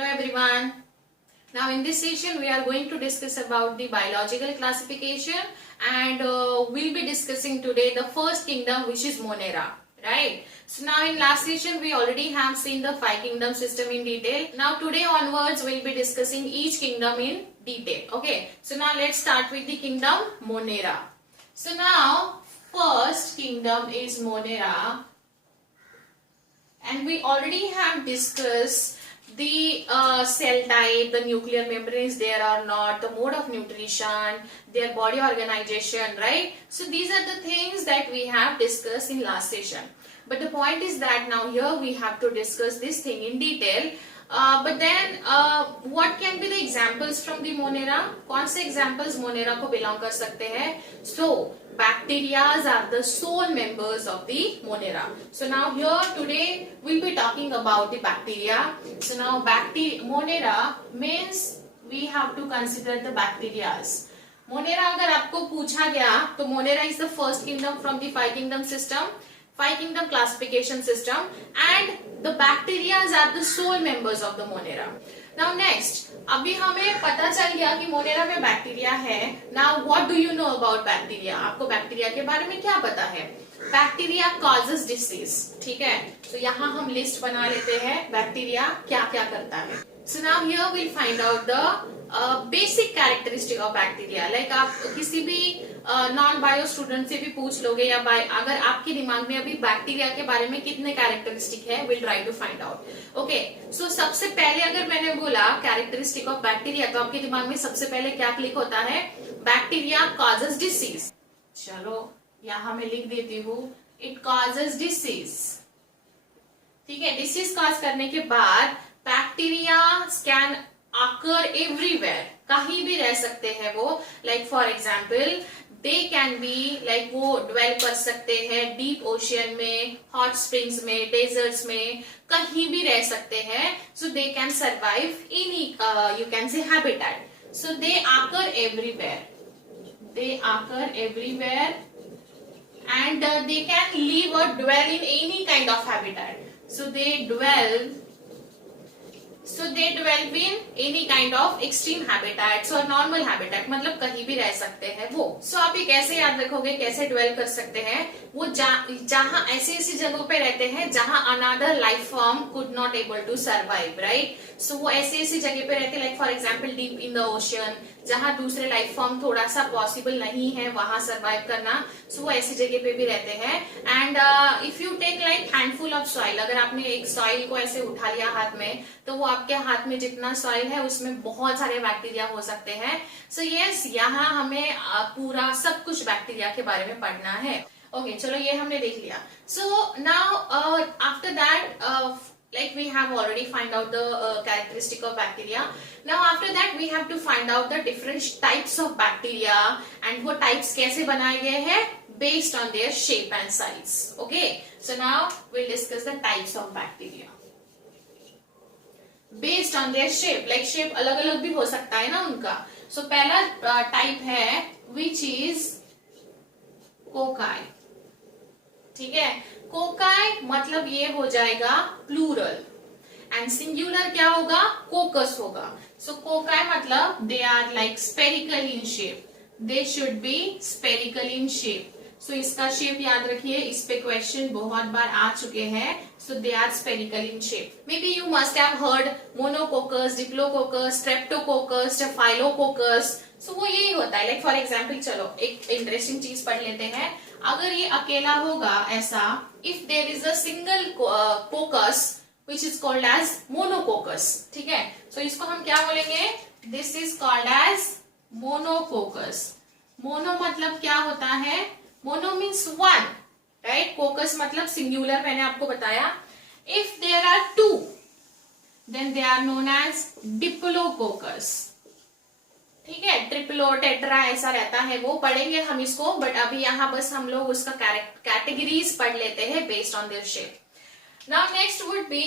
Hello everyone. Now in this session we are going to discuss about the biological classification and we'll be discussing today the first kingdom, which is Monera, right? So now in last session we already have seen the 5 kingdom system in detail. Now today onwards we'll be discussing each kingdom in detail. Okay, so now let's start with the kingdom Monera. So now first kingdom is Monera, and we already have discussed the cell type, the nuclear membrane is there or not, the mode of nutrition, their body organization, right? So these are the things that we have discussed in last session. But the point is that now here we have to discuss this thing in detail. But then what can be the examples from the Monera? कौन से examples Monera को belong कर सकते हैं? So bacteria are the sole members of the Monera. So now here today we'll be talking about the bacteria. So now Monera means we have to consider the bacterias. Monera अगर आपको पूछा गया तो Monera is the first kingdom from the 5 kingdom system, 5 kingdom classification system, and the bacteria are the sole members of the Monera. Now next, अभी हमें पता चल गया कि मोनेरा में बैक्टीरिया है. Now what do you know about bacteria? आपको bacteria के बारे में क्या पता है? बैक्टीरिया causes disease, ठीक है? तो यहाँ हम लिस्ट बना लेते हैं बैक्टीरिया क्या क्या करता है. So now here we'll find out the basic characteristic of bacteria. Like आप किसी भी नॉन बायो स्टूडेंट से भी पूछ लोगे या अगर आपके दिमाग में अभी बैक्टीरिया के बारे में कितने कैरेक्टरिस्टिक है, will try to find out. Okay, so सबसे पहले अगर मैंने बोला कैरेक्टरिस्टिक ऑफ बैक्टीरिया तो आपके दिमाग में सबसे पहले क्या क्लिक होता है? Bacteria causes disease. चलो यहां मैं लिख देती हूँ, इट कॉजेज डिसीज. ठीक है, डिसीज कॉज करने के बाद बैक्टीरिया कैन occur everywhere, कहीं भी रह सकते हैं वो. Like for example they can be like वो ड्वेल कर सकते हैं डीप ओशियन में, हॉट स्प्रिंग्स में, डेजर्ट्स में, कहीं भी रह सकते हैं. So they can survive in you can say habitat. So they occur everywhere, they occur everywhere and they can live or dwell in any kind of habitat. So they dwell in any kind of extreme habitats or normal habitat, मतलब कहीं भी रह सकते हैं वो. So आप ये कैसे याद रखोगे, कैसे dwell कर सकते हैं? वो जहां ऐसी जगहों पे रहते हैं जहां another life form could not able to survive, right? So वो ऐसी जगह पे रहते हैं, like for example deep in the ocean, जहां दूसरे लाइफ फॉर्म थोड़ा सा पॉसिबल नहीं है वहां सरवाइव करना. सो वो ऐसी जगह पे भी रहते हैं. And if you take like handful of soil, अगर आपने एक सॉइल को ऐसे उठा लिया हाथ में, तो वो आपके हाथ में जितना सॉइल है उसमें बहुत सारे बैक्टीरिया हो सकते हैं. सो यस, यहाँ हमें पूरा सब कुछ बैक्टीरिया के बारे में पढ़ना है. ओके, चलो ये हमने देख लिया. So now after that like we have already find out the characteristic of bacteria. Now after that we have to find out the different types of bacteria and वो types कैसे बनाए गए हैं based on their shape and size. Okay, so now we'll discuss the types of bacteria based on their shape. Like shape अलग अलग भी हो सकता है ना उनका. So पहला type है which is कोकाई. ठीक है, कोकाई मतलब ये हो जाएगा प्लूरल, एंड सिंगुलर क्या होगा? कोकस होगा. सो कोकाई मतलब they are like spherical in shape, they should be spherical in shape. So इसका शेप याद रखिए, इस पे क्वेश्चन बहुत बार आ चुके हैं. So they are spherical in shape. Maybe you must have heard monococcus, diplococcus, streptococcus, staphylococcus. So वो यही होता है. लाइक फॉर एग्जाम्पल चलो एक इंटरेस्टिंग चीज पढ़ लेते हैं. अगर ये अकेला होगा ऐसा, if there is a single coccus which is called as monococcus. ठीक है, सो इसको हम क्या बोलेंगे? This is called as monococcus. Mono मतलब क्या होता है? Mono means one, right? Coccus मतलब सिंगुलर, मैंने आपको बताया. If there are two then they are known as diplococcus. ठीक है, ट्रिप्लो, टेट्रा ऐसा रहता है, वो पढ़ेंगे हम इसको. बट अभी यहाँ बस हम लोग उसका कैटेगरीज पढ़ लेते हैं based on their shape. Now next would be,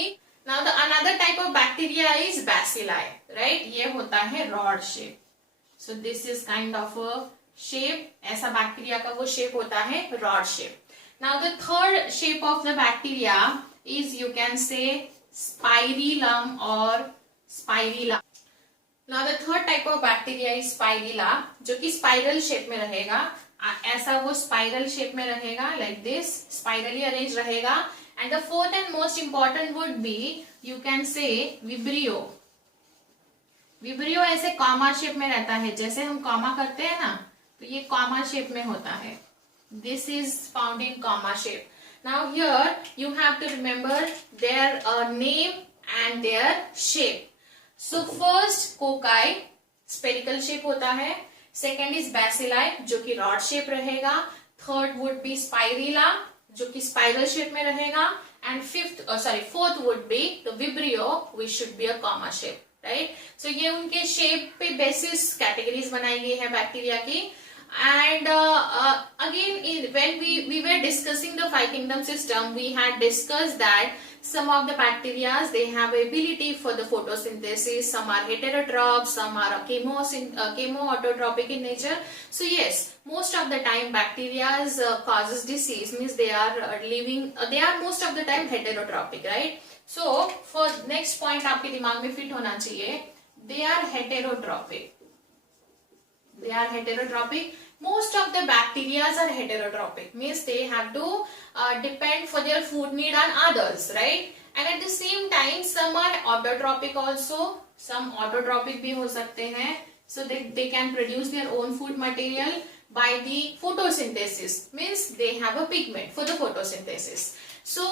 now the another type of bacteria is bacilli, right? ये होता है rod shape. So this is kind of a shape, ऐसा बैक्टीरिया का वो शेप होता है rod shape. Now the third shape of the bacteria is you can say spirillum or spirilla. Now the third type of bacteria is spirilla, जो कि spiral shape में रहेगा. ऐसा वो स्पाइरल शेप में रहेगा, लाइक दिस, स्पाइरली अरेंज रहेगा. And the fourth and most important would be, you can से विब्रियो. विब्रियो ऐसे कॉमा शेप में रहता है, जैसे हम कॉमा करते हैं ना, तो ये कॉमा शेप में होता है. This is found in comma shape. Now here you have to remember their name and their shape. So first cocci spherical shape होता है. सेकेंड इज बैसिलाई, जो कि रॉड शेप रहेगा. थर्ड वुड बी स्पाइरिला, जो कि spiral shape में रहेगा. And fourth would be the vibrio, which should be a comma shape. Right. So ये उनके शेप पे बेसिस कैटेगरीज बनाई गई है बैक्टीरिया की. And again, when we were discussing the five kingdom system, we had discussed that some of the bacteria, they have ability for the photosynthesis. Some are heterotrophs, some are chemoautotropic in nature. So yes, most of the time bacteria causes disease, means they are they are most of the time heterotropic, right? So for next point आपके दिमाग में fit होना चाहिए, they are heterotropic. They are heterotropic. Most of the bacteria are heterotropic, means they have to depend for their food need on others, right? And at the same time, some are autotropic also. Some autotropic भी हो सकते हैं. So they can produce their own food material by the photosynthesis, means they have a pigment for the photosynthesis. So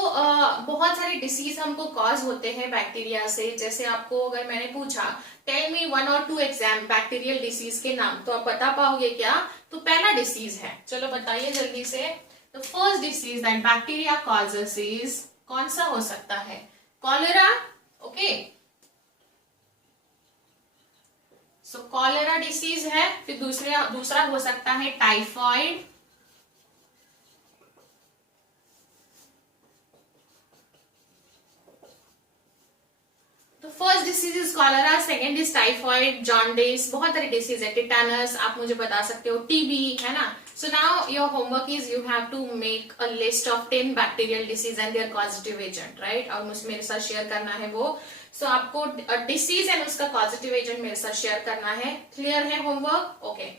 बहुत सारे disease हमको cause होते हैं bacteria से. जैसे आपको अगर मैंने पूछा tell me 1 or 2 exam bacterial disease के नाम, तो आप बता पाओगे क्या? तो पहला डिसीज है, चलो बताइए जल्दी से. The first disease that bacteria causes is, कौन सा हो सकता है? कॉलेरा. ओके, सो कॉलेरा डिसीज है. फिर दूसरा हो सकता है टाइफॉइड. तो first disease is cholera, second is typhoid, jaundice, बहुत सारी डिसीज है. टिटानस आप मुझे बता सकते हो, टीबी, है ना. So now your homework is you have to make a list of 10 bacterial disease and their causative agent, right. और मुझे मेरे साथ शेयर करना है वो. सो आपको डिसीज एंड उसका कॉजेटिव एजेंट मेरे साथ शेयर करना है. क्लियर है होमवर्क? ओके.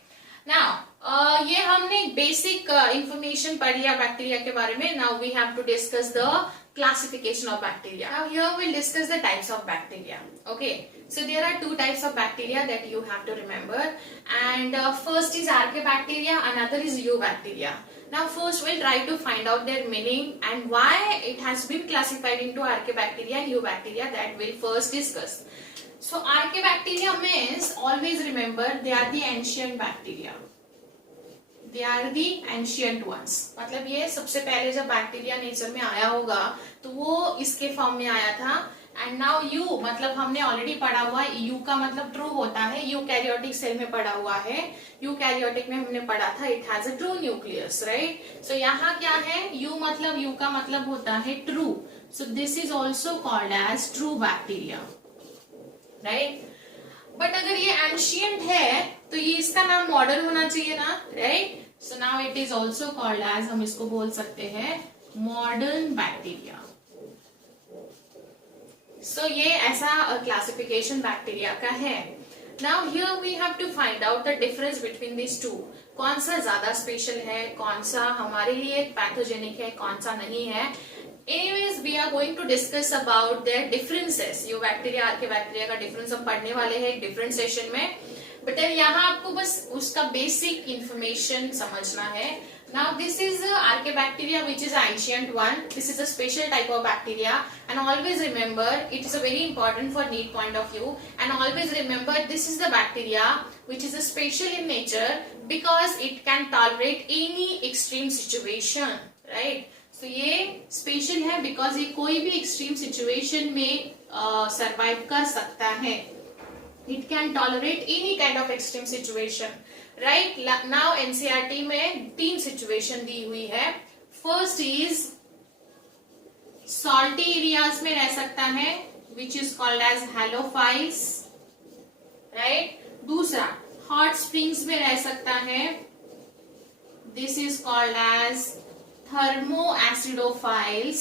नाउ ये हमने बेसिक इंफॉर्मेशन पढ़ लिया बैक्टीरिया के बारे में. Now we have to discuss the classification of bacteria. Now here we'll discuss the types of bacteria. Okay, so there are 2 types of bacteria that you have to remember, and first is Archaebacteria, another is Eubacteria. Now first we'll try to find out their meaning and why it has been classified into Archaebacteria and Eubacteria, that we'll first discuss. So Archaebacteria means, always remember, they are the ancient bacteria. They are the ancient ones. मतलब ये सबसे पहले जब bacteria nature में आया होगा तो वो इसके फॉर्म में आया था. एंड नाउ यू, मतलब हमने ऑलरेडी पढ़ा हुआ है, यू का मतलब ट्रू होता है. यूकैरियोटिक सेल में पढ़ा हुआ है. यूकैरियोटिक में हमने पढ़ा था it has a true nucleus, right. So यहाँ क्या है, यू मतलब, यू का मतलब होता है true. So this is also called as true bacteria, right. But अगर ये एंशियंट है तो ये इसका नाम मॉडर्न होना चाहिए ना, right. So now it is also called as, हम इसको बोल सकते हैं मॉडर्न बैक्टीरिया. सो ये ऐसा क्लासिफिकेशन बैक्टीरिया का है. Now here we have to find out the difference between this two. कौन सा ज्यादा स्पेशल है, कौन सा हमारे लिए पैथोजेनिक है, कौन सा नहीं है. Anyways, we are going to discuss about their differences. Yo bacteria, आर्कियोबैक्टीरिया का डिफरेंस हम पढ़ने वाले हैं एक डिफरेंट सेशन में. बट यहाँ आपको बस उसका बेसिक इंफॉर्मेशन समझना है. Now this is Archaebacteria, which is ancient one. This is a special type of bacteria, and always remember it is a very important for NEET point of view. And always remember this is the bacteria which is a special in nature because it can tolerate any extreme situation, right? तो ये special है because ये कोई भी extreme situation में survive कर सकता है. It can tolerate any kind of extreme situation, right. Now NCERT में 3 सिचुएशन दी हुई है. फर्स्ट इज सॉल्टी एरियाज में रह सकता है, which is called as halophiles, right. दूसरा हॉट स्प्रिंग्स में रह सकता है, this is called as thermoacidophiles,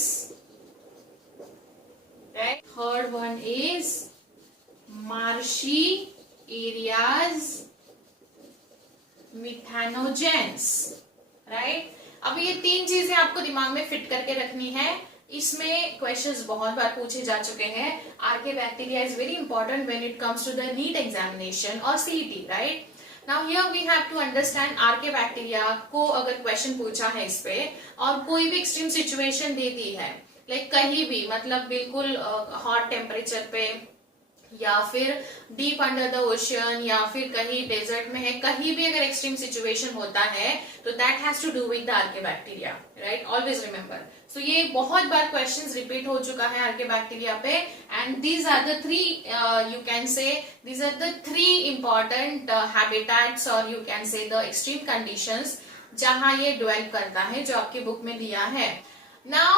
right. Third one is tertiaries methanogens, right. अब ये तीन चीजें आपको दिमाग में फिट करके रखनी है। इसमें क्वेश्चंस बहुत बार पूछे जा चुके हैं। Archaebacteria is very important when it comes to the NEET examination और CET, right. Now here we have to understand archaebacteria को अगर क्वेश्चन पूछा है इस पे और कोई भी एक्सट्रीम सिचुएशन दे दी है, लाइक कहीं भी, मतलब बिल्कुल हॉट टेम्परेचर पे या फिर डीप अंडर द ओशियन या फिर कहीं डेजर्ट में है, कहीं भी अगर एक्सट्रीम सिचुएशन होता है तो that has to do with the archaebacteria, right. Always remember. So ये बहुत बार क्वेश्चंस रिपीट हो चुका है आर्के बैक्टीरिया पे, and these are the three, you can say these are the three important habitats और you can say the extreme conditions जहां ये डेवलप करता है, जो आपकी बुक में दिया है। Now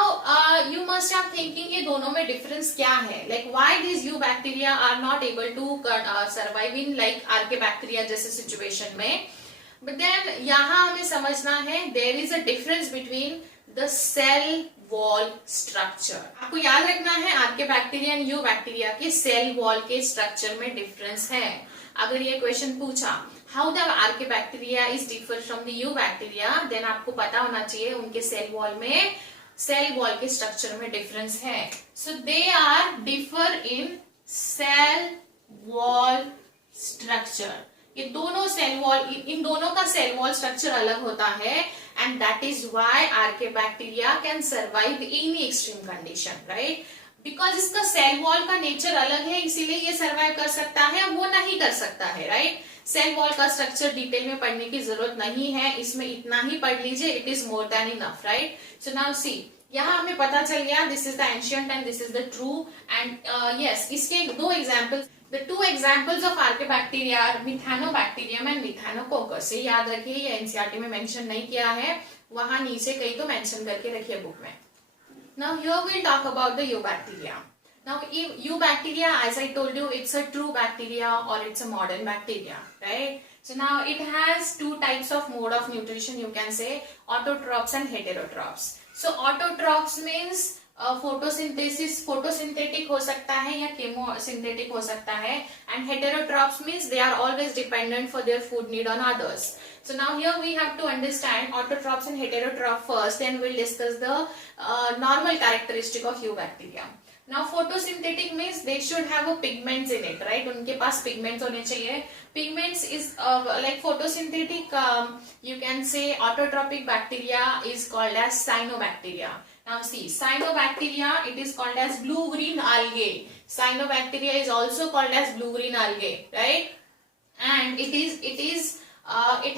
you must have thinking ये दोनों में डिफरेंस क्या है, like why these eubacteria are not able to survive in like archaebacteria जैसे सिचुएशन में, but then यहाँ हमें समझना है there is a difference between the cell wall structure। आपको याद रखना है आर्के बैक्टीरिया और यू बैक्टीरिया के सेल वॉल के स्ट्रक्चर में डिफरेंस है। अगर ये क्वेश्चन पूछा how the archaebacteria is differ from the eubacteria, then आपको पता होना चाहिए उनके सेल वॉल में, सेल वॉल के स्ट्रक्चर में डिफरेंस है। So they are differ in cell wall structure. ये दोनों सेल वॉल, इन दोनों का सेल वॉल स्ट्रक्चर अलग होता है, and that is why archaebacteria can survive in extreme condition, right. Because इसका सेल वॉल का नेचर अलग है, इसीलिए ये सर्वाइव कर सकता है, वो नहीं कर सकता है, राइट। सेल वॉल का स्ट्रक्चर डिटेल में पढ़ने की जरूरत नहीं है, इसमें इतना ही पढ़ लीजिए, it is more than enough, right. So now see, यहाँ हमें पता चल गया this is the ancient and this is the true, and yes, इसके दो examples, the two examples of archaebacteria are methanobacterium and methanococcus. ये याद रखिए, ये एनसीईआरटी में मेंशन नहीं किया है, वहां नीचे कहीं तो मेंशन करके रखिए बुक में। Now here we will talk about the eubacteria. Now, eubacteria, as I told you, it's a true bacteria or it's a modern bacteria, right? So now it has two types of mode of nutrition, you can say, autotrophs and heterotrophs. So autotrophs means photosynthesis, photosynthetic हो सकता है या chemosynthetic हो सकता है, and heterotrophs means they are always dependent for their food need on others. So now here we have to understand autotrophs and heterotrophs first, then we'll discuss the normal characteristic of eubacteria. Now photosynthetic means they should have a pigments in it, right? उनके पास pigments होने चाहिए। Pigments is like photosynthetic, you can say autotrophic bacteria is called as cyanobacteria. Now see, cyanobacteria, it is called as blue-green algae. Cyanobacteria is also called as blue-green algae, right? And it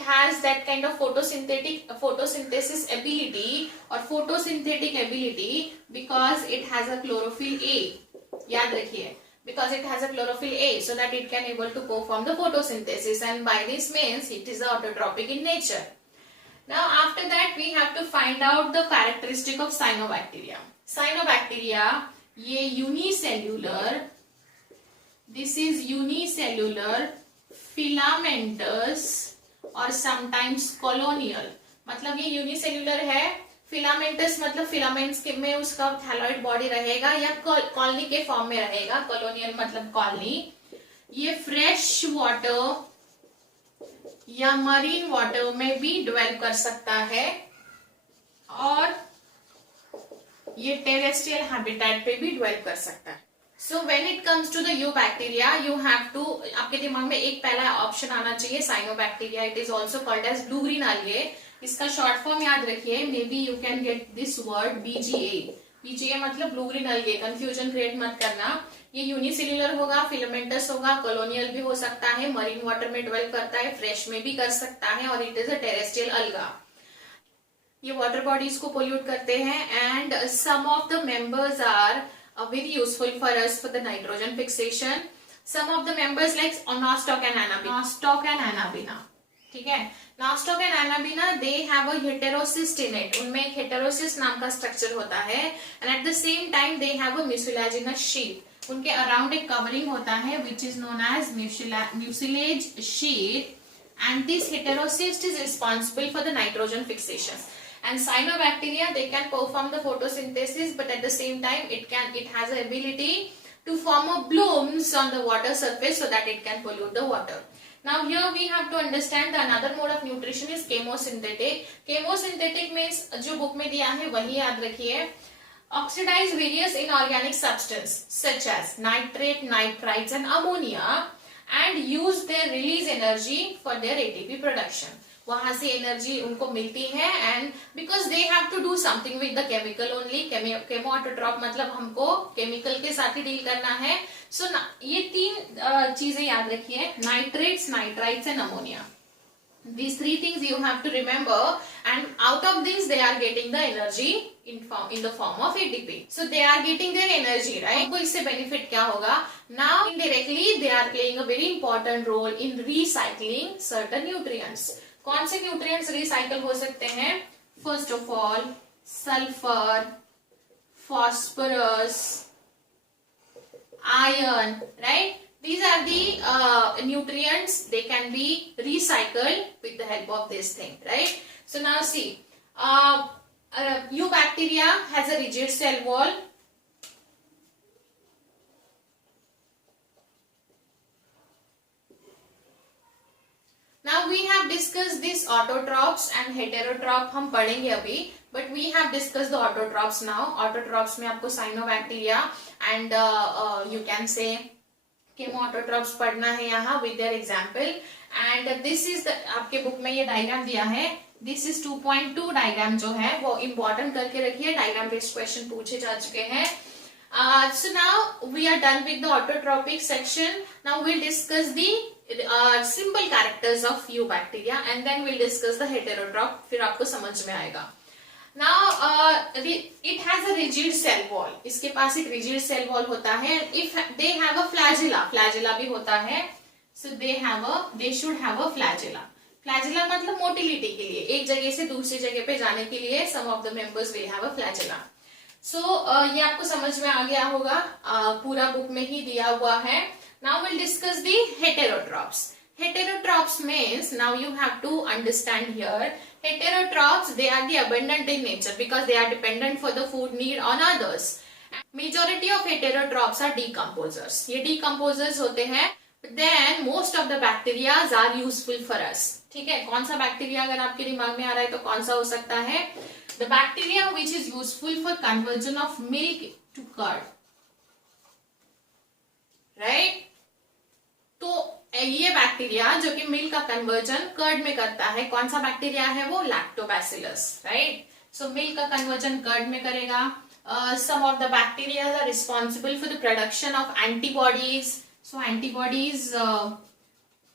has that kind of photosynthesis ability or photosynthetic ability because it has a chlorophyll A. याद रखिए, because it has a chlorophyll A, so that it can able to perform the photosynthesis, and by this means it is autotrophic in nature. Now after that we have to find out the characteristic of cyanobacteria. Cyanobacteria, ये unicellular, this is unicellular, filamentous और sometimes colonial, मतलब ये unicellular है, filamentous मतलब filaments के में उसका thalloid body रहेगा या कॉलोनी के फॉर्म में रहेगा, कॉलोनियल मतलब कॉलोनी। ये फ्रेश वाटर या मरीन वाटर में भी डेवलप कर सकता है और ये टेरेस्ट्रियल हैबिटेट पे भी डेवलप कर सकता है। So when it comes to the eubacteria, you have to, आपके दिमाग में एक पहला ऑप्शन आना चाहिए cyanobacteria. It is also called as blue green algae. इसका शॉर्ट फॉर्म याद रखिए, may be you can get this word BGA. BGA मतलब blue green algae, confusion create मत करना। ये यूनिसेल्युलर होगा, फिलामेंटस होगा, कॉलोनियल भी हो सकता है, मरीन वाटर में डेवलप करता है, फ्रेश में भी कर सकता है, और इट इज अ टेरेस्ट्रियल अलगा। ये वाटर बॉडीज को पोल्यूट करते हैं, and some of the members are very useful for us for the nitrogen fixation. Some of the members like nostoc and anabina. Nostoc and anabina, ठीक है। nostoc and anabina, they have a heterocyst in it. उनमें एक heterocyst नाम का structure होता है, and at the same time they have a mucilaginous sheath. उनके around एक कवरिंग होता है which is known as mucilage sheath, and this heterocyst is responsible for the nitrogen fixation. And cyanobacteria, they can perform the photosynthesis, but at the same time it has the ability to form a blooms on the water surface so that it can pollute the water. Now here we have to understand the another mode of nutrition is chemosynthetic. Chemosynthetic means जो book में दिया है वही याद रखिए. Oxidize various inorganic substance such as nitrate, nitrites and ammonia and use their release energy for their ATP production. वहां से energy उनको मिलती है and because they have to do something with the chemical only. Chemo autotroph मतलब हमको chemical के साथ ही deal करना है. सो ये तीन चीजें याद रखिए, nitrates, nitrites and ammonia. These three things you have to remember, and out of this they are getting the energy in the form of ATP. So they are getting their energy, right? तो इससे benefit क्या होगा? Now indirectly they are playing a very important role in recycling certain nutrients. कौन से nutrients recycle हो सकते हैं? First of all sulphur, phosphorus, iron, right? These are the nutrients. They can be recycled with the help of this thing, right? So now see, Eubacteria has a rigid cell wall. Now we have discussed this autotrophs and heterotroph हम पढ़ेंगे अभी, but we have discussed the autotrophs now. Autotrophs में आपको cyanobacteria and you can say chemoautotrophs पढ़ना है यहाँ with their example. And this is the आपके book में ये डायग्राम दिया है. This is 2.2 डायग्राम जो है वो इम्पोर्टेंट करके रखिए. डायग्राम बेस्ड क्वेश्चन पूछे जा चुके हैं. So now we are done with the autotrophic section. Now we'll discuss the simple characters of Eubacteria and then we'll discuss the heterotroph. फिर आपको समझ में आएगा. Now it has a rigid cell wall. इसके पास एक rigid cell wall होता है. If they have a flagella, flagella भी होता है. So they should have a flagella. Flagella मतलब motility के लिए, एक जगह से दूसरी जगह पे जाने के लिए some of the members will have a flagella. So ये आपको समझ में आ गया होगा, पूरा बुक में ही दिया हुआ है. Now we'll discuss the heterotrophs. Heterotrophs means now you have to understand here. Heterotrophs, they are the abundant in nature because they are dependent for the food need on others. Majority of heterotrophs are decomposers. ये decomposers होते हैं. But then most of the bacteria are useful for us. ठीक है, कौन सा bacteria अगर आपके दिमाग में आ रहा है तो कौन सा हो सकता है? The bacteria which is useful for conversion of milk to curd. Right? तो ये बैक्टीरिया जो कि मिल्क का कन्वर्जन कर्ड में करता है, कौन सा बैक्टीरिया है वो? लैक्टोबैसिलस. राइट? सो मिल्क का कन्वर्जन कर्ड में करेगा. Some of the bacteria are responsible for the production of antibodies. So antibodies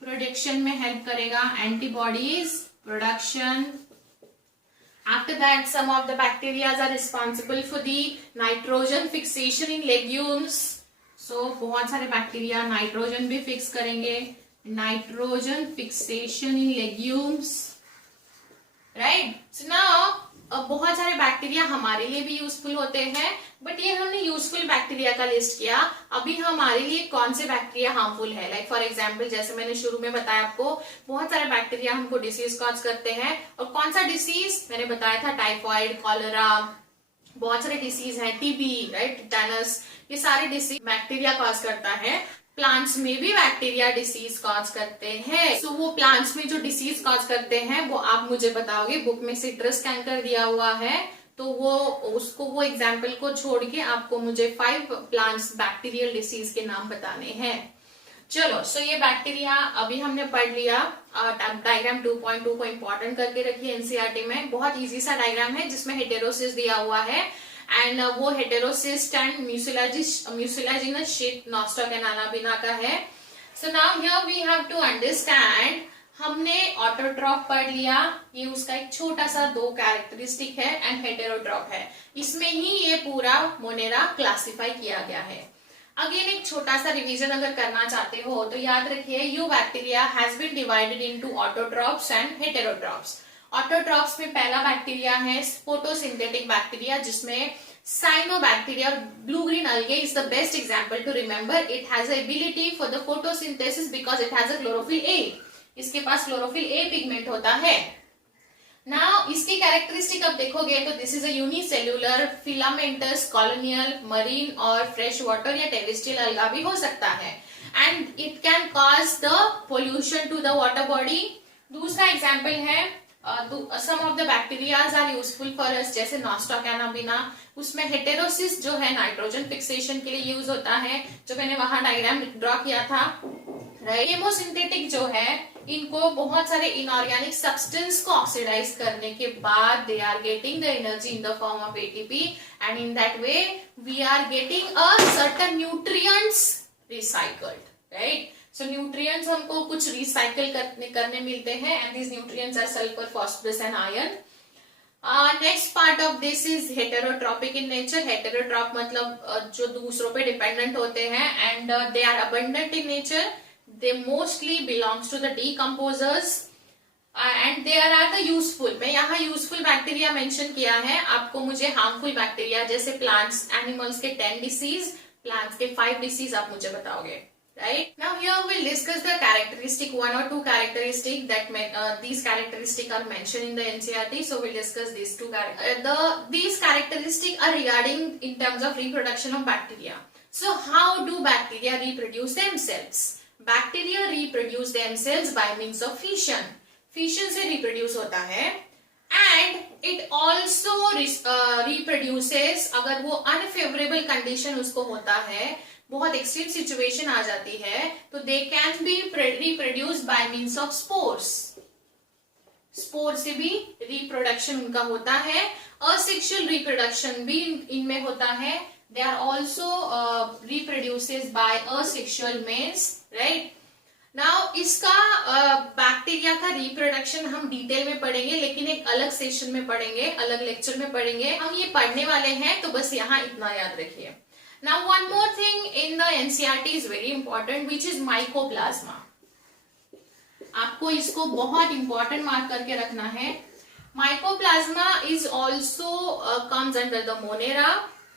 production में हेल्प करेगा. Antibodies production. After that, some of the bacteria are responsible for the nitrogen fixation in legumes. So बहुत सारे bacteria nitrogen भी fix करेंगे. Nitrogen fixation इन legumes. Right? So now बहुत सारे bacteria हमारे लिए भी यूजफुल होते हैं, बट ये हमने यूजफुल बैक्टीरिया का लिस्ट किया. अभी हमारे लिए कौन से बैक्टीरिया हार्मफुल है? लाइक फॉर एग्जाम्पल जैसे मैंने शुरू में बताया आपको, बहुत सारे बैक्टीरिया हमको डिसीज कॉज करते हैं. और कौन सा डिसीज मैंने बताया था? टाइफॉइड, कॉलरा, बहुत सारे डिसीज हैं. टीबी, राइट, टिटेनस, ये सारे डिसीज बैक्टीरिया कॉज करता है. प्लांट्स में भी बैक्टीरिया डिसीज कॉज करते हैं. सो वो प्लांट्स में जो डिसीज कॉज करते हैं वो आप मुझे बताओगे. बुक में सिट्रस कैंकर दिया हुआ है, तो वो एग्जाम्पल को छोड़ के आपको मुझे 5 प्लांट्स बैक्टीरियल डिसीज के नाम बताने हैं. चलो, सो ये बैक्टीरिया अभी हमने पढ़ लिया. डायग्राम 2.2 को इम्पोर्टेंट करके रखिए. एनसीईआरटी में बहुत इजी सा डायग्राम है जिसमें हेटेरोसिस दिया हुआ है. एंड वो heterocyst and mucilaginous sheath Nostoc and Anabaena का है. So now here we have to understand. हमने ऑटोट्रॉफ पढ़ लिया, ये उसका एक छोटा सा 2 कैरेक्टरिस्टिक है एंड हेटेरोट्रॉफ है. इसमें ही ये पूरा मोनेरा क्लासिफाई किया गया है. अगेन एक छोटा सा रिवीजन अगर करना चाहते हो तो याद रखिए, eubacteria has been divided into autotrophs and heterotrophs. Autotrophs में पहला बैक्टीरिया है फोटोसिंथेटिक बैक्टीरिया, जिसमें cyanobacteria, blue green algae is the best example to remember. It has the ability for the photosynthesis because it has a chlorophyll A. इसके पास chlorophyll A pigment होता है. Now इसकी characteristic अब देखोगे तो this is a unicellular filamentous colonial marine और fresh water या terrestrial alga भी हो सकता है and it can cause the pollution to the water body. दूसरा एग्जाम्पल है some of the bacterias are useful for us, जैसे नॉस्टा कैनाबिना, उसमें हेटेरोसिस जो है नाइट्रोजन फिक्सेशन के लिए यूज होता है, जो मैंने वहां डायग्राम ड्रॉ किया था, राइट। केमोसिंथेटिक जो है इनको बहुत सारे इनऑर्गेनिक सब्सटेंस को ऑक्सीडाइज करने के बाद they are getting the energy in the form of ATP and in that way we are getting a certain nutrients recycled, right. So nutrients हमको कुछ रिसाइकल करने मिलते हैं and these nutrients are sulphur, phosphorus and iron. Next part of this is heterotrophic in nature. Heterotroph मतलब जो दूसरों पे dependent होते हैं and they are abundant in nature. They mostly belongs to the decomposers and they are the useful। मैं यहाँ useful bacteria mention किया है, आपको मुझे हार्मफुल बैक्टीरिया जैसे प्लांट्स एनिमल्स के 10 डिसीज, प्लांट्स के 5 डिसीज आप मुझे बताओगे, right? Now here we'll discuss the characteristic, 1 or 2 characteristic that these characteristic are mentioned in the NCERT, so we'll discuss these two these characteristic are regarding in terms of reproduction of bacteria। So how do bacteria reproduce themselves? Bacteria reproduce themselves bye means of fission. Fission से reproduce होता है and it also reproduces, अगर वो unfavourable condition उसको होता है, बहुत extreme situation आ जाती है, तो दे can B reproduce by means of spores. Spore से भी रिप्रोडक्शन उनका होता है। असेक्सुअल रिप्रोडक्शन भी इनमें होता है। They are also reproduces by asexual males, right? Now इसका बैक्टीरिया का रिप्रोडक्शन हम डिटेल में पढ़ेंगे, लेकिन एक अलग सेशन में पढ़ेंगे, अलग लेक्चर में पढ़ेंगे। हम ये पढ़ने वाले हैं तो बस यहाँ इतना याद रखिए। Now one more thing in the NCERT is very important, which is mycoplasma। आपको इसको बहुत इंपॉर्टेंट मार्क करके रखना है। Mycoplasma is also comes under the Monera,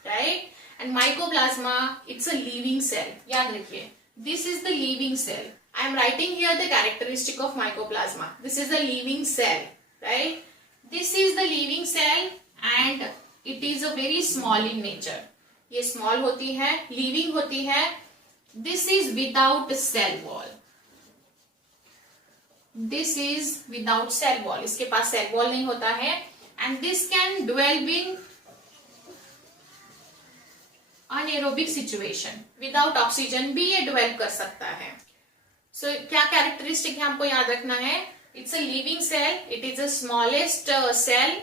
right? And mycoplasma, it's a living cell। याद रखिए, this is the living cell। I am writing here the characteristic of mycoplasma। This is the living cell, right? This is the living cell and it is a very small in nature। ये small होती है, living होती है। This is without cell wall। This is without cell wall। इसके पास cell wall नहीं होता है and this can dwell in anaerobic situation, without oxygen भी ये डेवलप कर सकता है। सो क्या कैरेक्टरिस्टिक है हमको याद रखना है? It's a living cell, it is the smallest cell,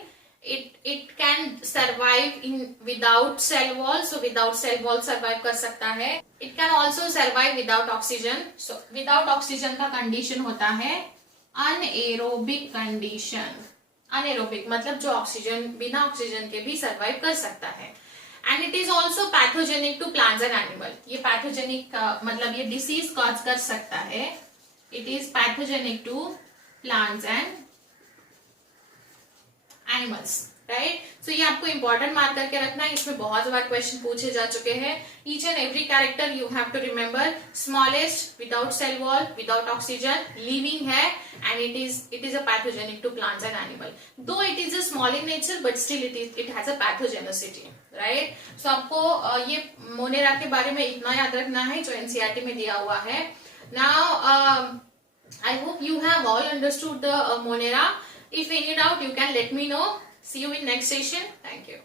it can survive in without cell wall, so without cell wall survive कर सकता है। It can also survive without oxygen. So without oxygen का condition होता है anaerobic condition. Anaerobic मतलब जो oxygen, बिना oxygen के भी सर्वाइव कर सकता है। And it is also pathogenic to plants and animal. ये पैथोजेनिक मतलब ये डिसीज कॉज कर सकता है। It is pathogenic to plants and animals, right. So ये आपको इंपॉर्टेंट मार्क करके रखना है, इसमें बहुत बार क्वेश्चन पूछे जा चुके हैं। Each and every character you have to remember. Smallest, without cell wall, without oxygen, living है and it is a pathogenic to plants and animal. Though it is a small in nature but still it has a pathogenicity, right. So आपको ये Monera के बारे में इतना याद रखना है जो एनसीईआरटी में दिया हुआ है। Now I hope you have all understood the Monera। If any doubt, you can let me know। See you in next session। Thank you।